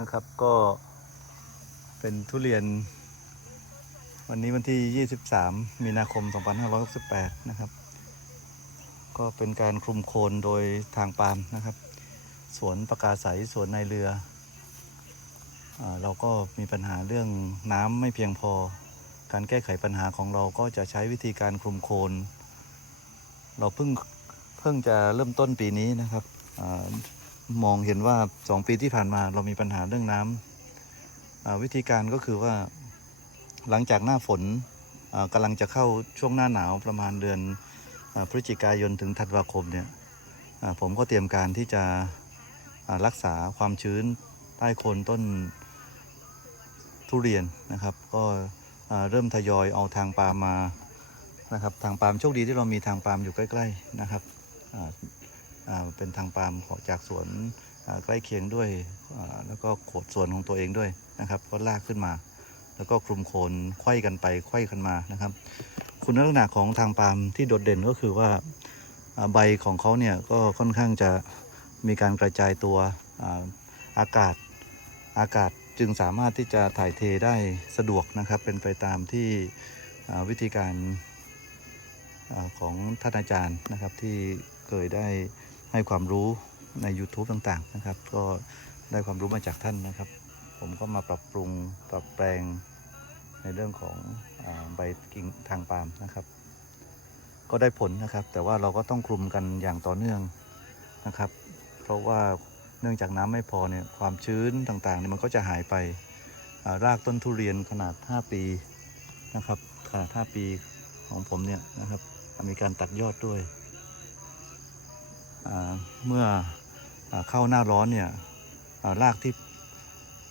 นะครับก็เป็นทุเรียน วันนี้วันที่ 23 มีนาคม 2568 นะครับ ก็เป็นการคลุมโคลนโดยทางปาล์มนะครับ สวนประกาศใสสวนในเรืออเราก็มีปัญหาเรื่องน้ำไม่เพียงพอ การแก้ไขปัญหาของเราก็จะใช้วิธีการคลุมโคลนเราเพิ่งเพิ่งจะเริ่มต้นปีนี้นะครับ มองเห็นว่า2ปีที่ผ่านมาเรามีปัญหาเรื่องน้ำอ่าวิธีการก็คือว่าหลังจากหน้าฝนอ่ากำลังจะเข้าช่วงหน้าหนาวประมาณเดือนพฤศจิกายนถึงธันวาคมเนี่ยผมก็เตรียมการที่จะรักษาความชื้นใต้โคนต้นทุเรียนนะครับ ก็เริ่มทยอยเอาทางปาล์มมานะครับ ทางปาล์มโชคดีที่เรามีทางปาล์มอยู่ใกล้ ๆนะครับ เป็นทางปาล์มของจากสวนใกล้เคียงด้วย แล้วก็โขดสวนของตัวเองด้วยนะครับ ก็ลากขึ้นมา แล้วก็คลุมโคนไขว้กันไปไขว้กันมานะครับ คุณลักษณะของทางปาล์มที่โดดเด่นก็คือว่าใบของเขาเนี่ยก็ค่อนข้างจะมีการกระจายตัวอากาศอากาศจึงสามารถที่จะถ่ายเทได้สะดวกนะครับ เป็นไปตามที่วิธีการอของท่านอาจารย์นะครับที่เคยได้ ให้ความรู้ใน YouTube ต่างๆนะครับ ก็ได้ความรู้มาจากท่านนะครับ ผมก็มาปรับปรุงปรับแปลงในเรื่องของอใบกิ่งทางปาล์มนะครับ ก็ได้ผลนะครับ แต่ว่าเราก็ต้องคลุมกันอย่างต่อเนื่องนะครับ เพราะว่าเนื่องจากน้ำไม่พอเนี่ยความชื้นต่างๆเนี่ยมันก็จะหายไปรากต้นทุเรียนขนาด 5 ปีนะครับขนาด 5 ปีของผมเนี่ยนะครับมีการตัดยอดด้วย เมื่ออเข้าหน้าร้อนเนี่ยรากที่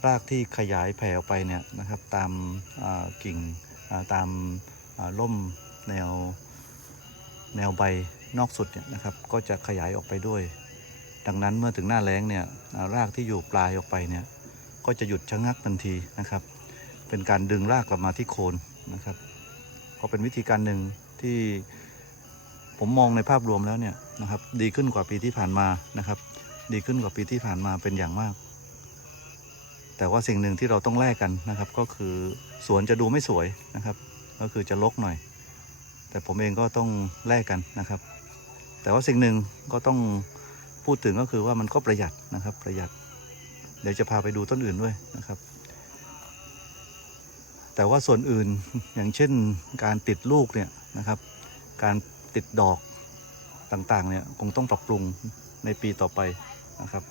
รากที่ขยายแผ่ออกไปเนี่ยนะครับตามกิ่งตามอ่าล่มแนวแนวใบนอกสุดเนี่ยนะครับก็จะขยายออกไปด้วย ดังนั้นเมื่อถึงหน้าแล้งเนี่ยรากที่อยู่ปลายออกไปเนี่ยก็จะหยุดชะงักทันทีนะครับ เป็นการดึงรากกลับมาที่โคนนะครับ ก็เป็นวิธีการหนึ่งที่ ผมมองในภาพรวมแล้วเนี่ยนะครับ ดีขึ้นกว่าปีที่ผ่านมานะครับ ดีขึ้นกว่าปีที่ผ่านมาเป็นอย่างมาก แต่ว่าสิ่งหนึ่งที่เราต้องแลกกันนะครับ ก็คือสวนจะดูไม่สวยนะครับ ก็คือจะลกหน่อย แต่ผมเองก็ต้องแลกกันนะครับ แต่ว่าสิ่งหนึ่งก็ต้องพูดถึงก็คือว่ามันก็ประหยัดนะครับ ประหยัด เดี๋ยวจะพาไปดูต้นอื่นด้วยนะครับ แต่ว่าส่วนอื่นอย่างเช่นการติดลูกเนี่ยนะครับ การ ติดดอกต่างๆเนี่ยคงต้องปรับปรุงในปีต่อไปนะครับ